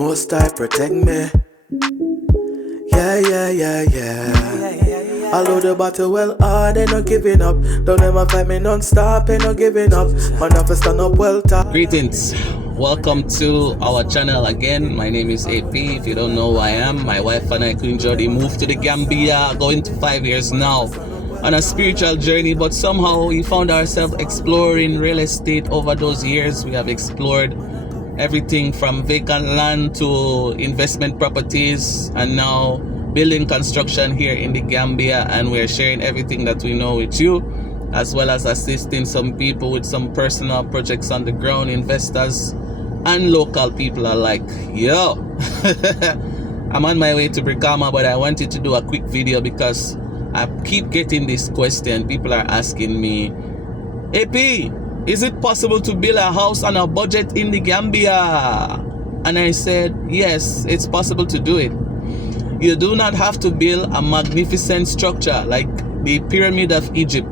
Most I protect me. Yeah. Although the battle well hard, they not giving up. Don't ever fight me non-stop, they not giving up. Man, have to stand up well top. Greetings, welcome to our channel again. My name is AP. If you don't know who I am, my wife and I, Queen Jody, moved to the Gambia, going to 5 years now, on a spiritual journey. But somehow we found ourselves exploring real estate over those years. We have explored everything from vacant land to investment properties, and now building construction here in the Gambia, and we're sharing everything that we know with you, as well as assisting some people with some personal projects on the ground, investors and local people alike. Yo, I'm on my way to Brikama, but I wanted to do a quick video because I keep getting this question. People are asking me, AP, is it possible to build a house on a budget in the Gambia? And I said, yes, it's possible to do it. You do not have to build a magnificent structure like the Pyramid of Egypt,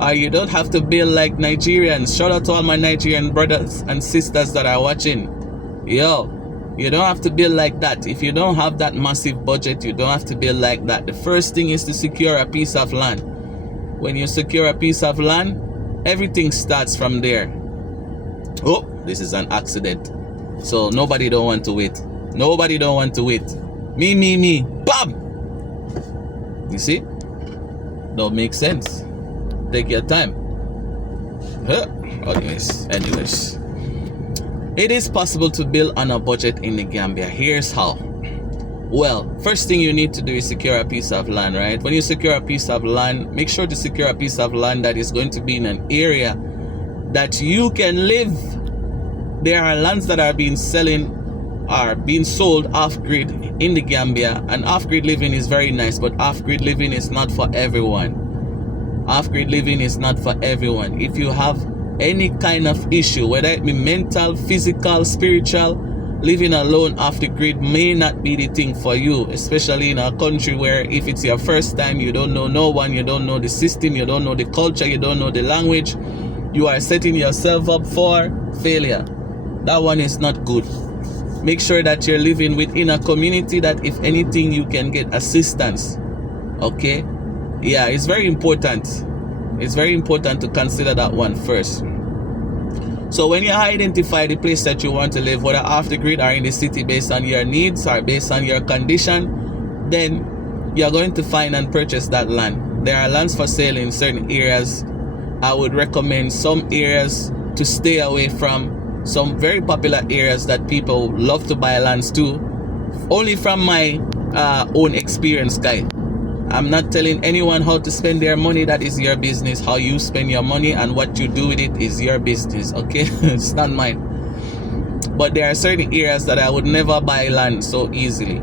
or you don't have to build like Nigerians. Shout out to all my Nigerian brothers and sisters that are watching. Yo, you don't have to build like that. If you don't have that massive budget, you don't have to build like that. The first thing is to secure a piece of land. When you secure a piece of land, everything starts from there. Oh, this is an accident. So nobody don't want to wait. Nobody don't want to wait. Me. Bam! You see? Don't make sense. Take your time. Anyways. It is possible to build on a budget in the Gambia. Here's how. Well, first thing you need to do is secure a piece of land, right? When you secure a piece of land, make sure to secure a piece of land that is going to be in an area that you can live. There are lands that are being sold off-grid in the Gambia, and off-grid living is very nice, but off-grid living is not for everyone. Off-grid living is not for everyone. If you have any kind of issue, whether it be mental, physical, spiritual, living alone off the grid may not be the thing for you, especially in a country where if it's your first time, you don't know no one, you don't know the system, you don't know the culture, you don't know the language, you are setting yourself up for failure. That one is not good. Make sure that you're living within a community that if anything you can get assistance. Okay? Yeah, it's very important. It's very important to consider that one first. So when you identify the place that you want to live, whether off the grid or in the city, based on your needs or based on your condition, then you're going to find and purchase that land. There are lands for sale in certain areas. I would recommend some areas to stay away from. Some very popular areas that people love to buy lands to. Only from my own experience, guy. I'm not telling anyone how to spend their money. That is your business. How you spend your money and what you do with it is your business, okay? It's not mine. But there are certain areas that I would never buy land so easily.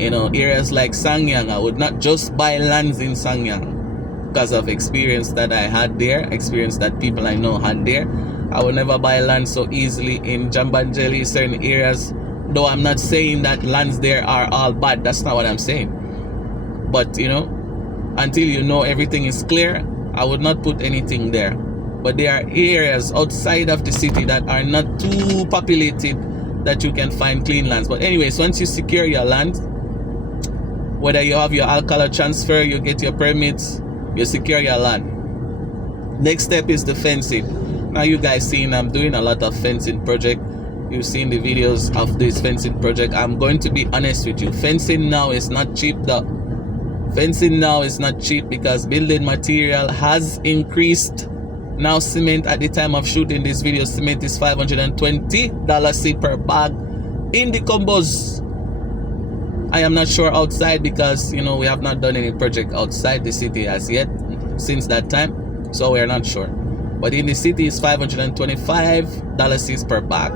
You know, areas like Sangyang, I would not just buy lands in Sangyang because of experience that I had there, experience that people I know had there. I would never buy land so easily in Jambanjelly, certain areas. Though I'm not saying that lands there are all bad. That's not what I'm saying. But, you know, until you know everything is clear, I would not put anything there. But there are areas outside of the city that are not too populated that you can find clean lands. But anyways, once you secure your land, whether you have your alcala transfer, you get your permits, you secure your land. Next step is the fencing. Now you guys seen I'm doing a lot of fencing project. You've seen the videos of this fencing project. I'm going to be honest with you. Fencing now is not cheap though. Fencing now is not cheap because building material has increased. Now cement, at the time of shooting this video, cement is $520 per bag in the combos. I am not sure outside because, you know, we have not done any project outside the city as yet since that time. So we're not sure. But in the city, it's $525 per bag.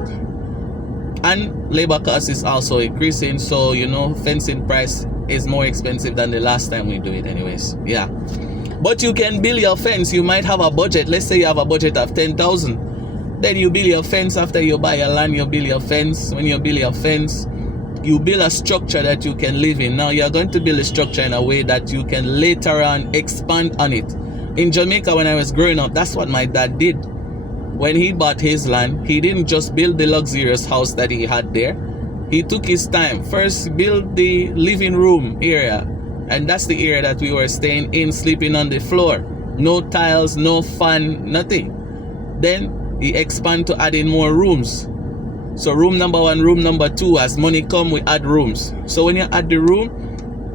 And labor cost is also increasing. So, you know, fencing price is more expensive than the last time we do it anyways. Yeah. But you can build your fence. You might have a budget. Let's say you have a budget of 10,000. Then you build your fence. After you buy your land, you build your fence. When you build your fence, you build a structure that you can live in. Now you're going to build a structure in a way that you can later on expand on it. In Jamaica, when I was growing up, that's what my dad did. When he bought his land, he didn't just build the luxurious house that he had there. He took his time. First, build the living room area, and that's the area that we were staying in, sleeping on the floor. No tiles, no fan, nothing. Then he expand to add in more rooms. So room number 1, room number 2, as money come, we add rooms. So when you add the room,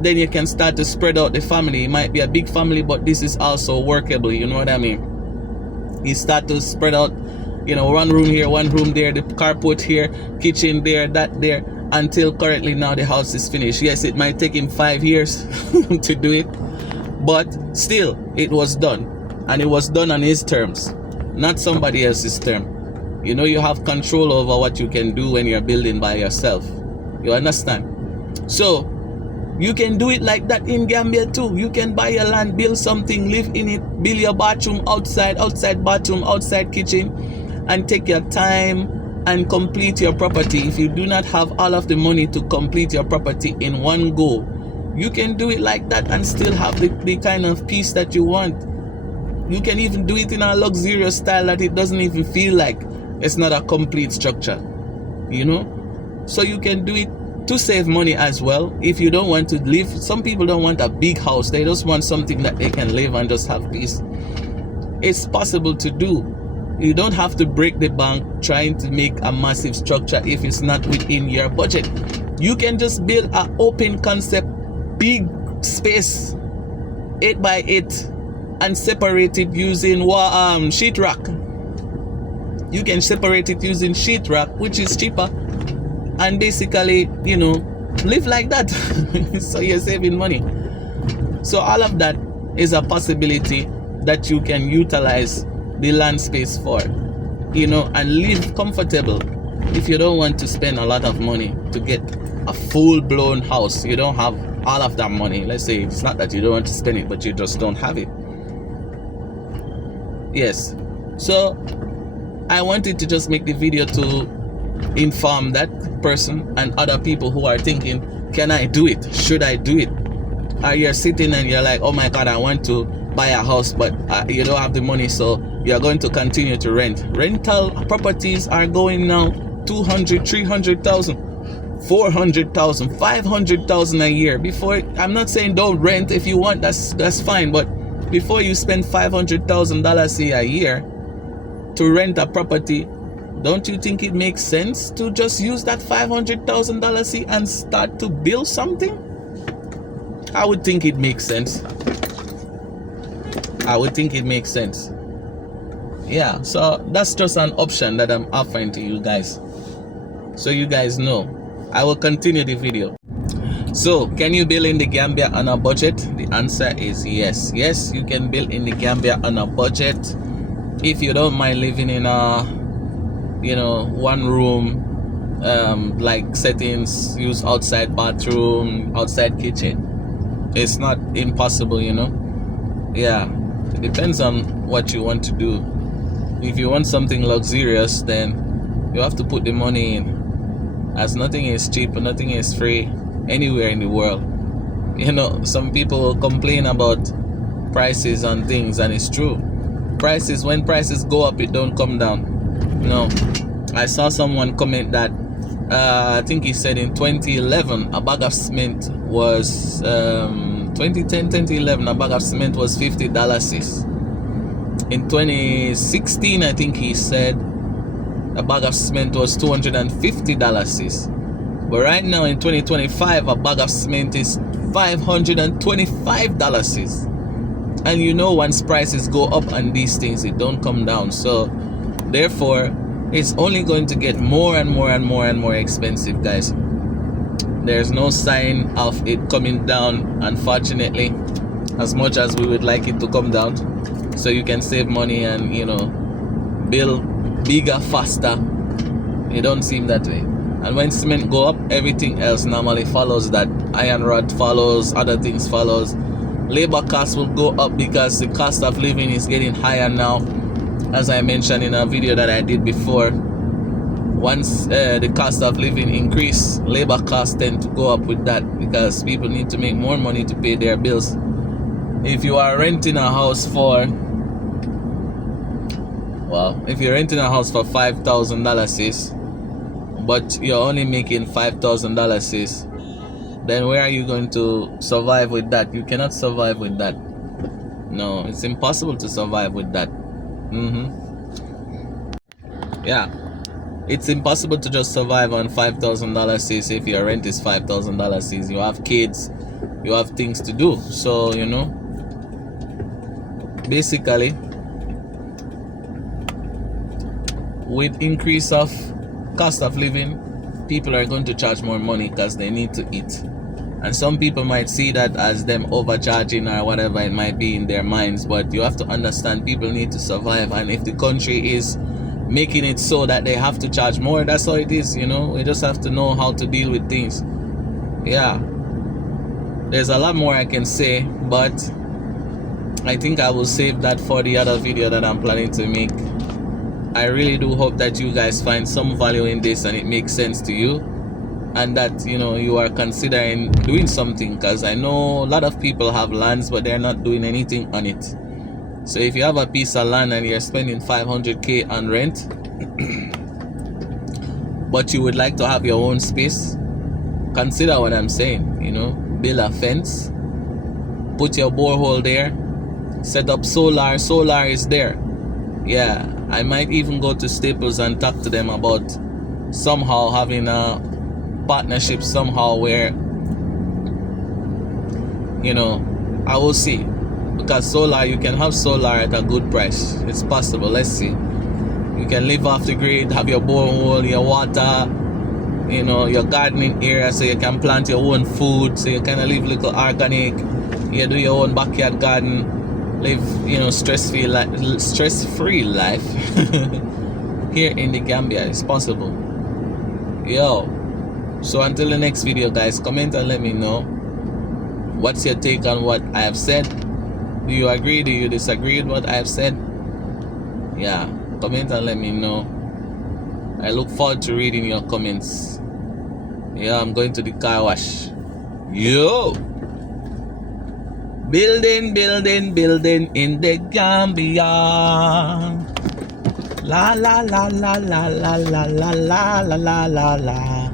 then you can start to spread out the family. It might be a big family, but this is also workable, you know what I mean? You start to spread out, you know, one room here, one room there, the carport here, kitchen there, that there, until currently now the house is finished. Yes, it might take him 5 years to do it, but still, it was done. And it was done on his terms, not somebody else's term. You know, you have control over what you can do when you're building by yourself. You understand? So, you can do it like that in Gambia too. You can buy your land, build something, live in it, build your bathroom outside bathroom, outside kitchen, and take your time and complete your property. If you do not have all of the money to complete your property in one go, you can do it like that and still have the kind of peace that you want. You can even do it in a luxurious style that it doesn't even feel like it's not a complete structure, you know? So you can do it to save money as well. If you don't want to live, some people don't want a big house, they just want something that they can live and just have peace. It's possible to do. You don't have to break the bank trying to make a massive structure if it's not within your budget. You can just build an open concept, big space, 8 by 8, and separate it using sheetrock. You can separate it using sheetrock, which is cheaper, and basically, you know, live like that. So you're saving money. So all of that is a possibility that you can utilize the land space for, you know, and live comfortable. If you don't want to spend a lot of money to get a full-blown house, you don't have all of that money. Let's say it's not that you don't want to spend it, but you just don't have it. Yes. So I wanted to just make the video to inform that person and other people who are thinking, can I do it? Should I do it? Are you sitting and you're like, oh my God, I want to buy a house, but you don't have the money, so you're going to continue to rent. Rental properties are going now 200, 300,000, 400,000, 500,000 a year. Before, I'm not saying don't rent if you want, that's fine, but before you spend $500,000 a year to rent a property, don't you think it makes sense to just use that $500,000 and start to build something? I would think it makes sense. I would think it makes sense. Yeah, so that's just an option that I'm offering to you guys, so you guys know. I will continue the video. So, can you build in the Gambia on a budget? The answer is yes. Yes, you can build in the Gambia on a budget if you don't mind living in a, you know, one room, like settings, use outside bathroom, outside kitchen. It's not impossible, you know. Yeah, it depends on what you want to do. If you want something luxurious, then you have to put the money in, as nothing is cheap and nothing is free anywhere in the world. You know, some people complain about prices on things, and it's true. Prices, when prices go up, it don't come down. No, I saw someone comment that I think he said in 2011 a bag of cement was 2010, 2011 a bag of cement was $50. In 2016, I think he said a bag of cement was $250. But right now in 2025, a bag of cement is $525. And you know, once prices go up on these things, it don't come down. So therefore, it's only going to get more and more and more and more expensive, guys. There's no sign of it coming down, unfortunately, as much as we would like it to come down, so you can save money and, you know, build bigger, faster. It don't seem that way. And when cement go up, everything else normally follows that. Iron rod follows, other things follows. Labor costs will go up because the cost of living is getting higher now. As I mentioned in a video that I did before, once the cost of living increase, labor costs tend to go up with that, because people need to make more money to pay their bills. If you are renting a house for, well, if you're renting a house for $5,000, but you're only making $5,000, sis, then where are you going to survive with that? You cannot survive with that. No, it's impossible to survive with that. Yeah, it's impossible to just survive on $5,000, sis, if your rent is $5,000, sis. You have kids, you have things to do. So, you know, basically, with increase of cost of living, people are going to charge more money because they need to eat. And some people might see that as them overcharging or whatever it might be in their minds, but you have to understand people need to survive. And if the country is making it so that they have to charge more, that's how it is, you know. We just have to know how to deal with things. Yeah, there's a lot more I can say, but I think I will save that for the other video that I'm planning to make. I really do hope that you guys find some value in this and it makes sense to you, and that, you know, you are considering doing something, because I know a lot of people have lands but they're not doing anything on it. So if you have a piece of land and you're spending 500k on rent but you would like to have your own space, consider what I'm saying. You know, build a fence, put your borehole there, set up solar. Solar is there. Yeah, I might even go to Staples and talk to them about somehow having a partnership somehow where, you know, I will see. Because solar, you can have solar at a good price. It's possible. Let's see. You can live off the grid, have your borehole, your water, you know, your gardening area, so you can plant your own food, so you kind of live little organic. You do your own backyard garden, live, you know, stress-free life here in the Gambia. It's possible. Yo, so until the next video, guys, comment and let me know what's your take on what I have said. Do you agree? Do you disagree with what I have said? Yeah, comment and let me know. I look forward to reading your comments. Yeah, I'm going to the car wash. Yo! Building in the Gambia. La la la la la la la la la la la la.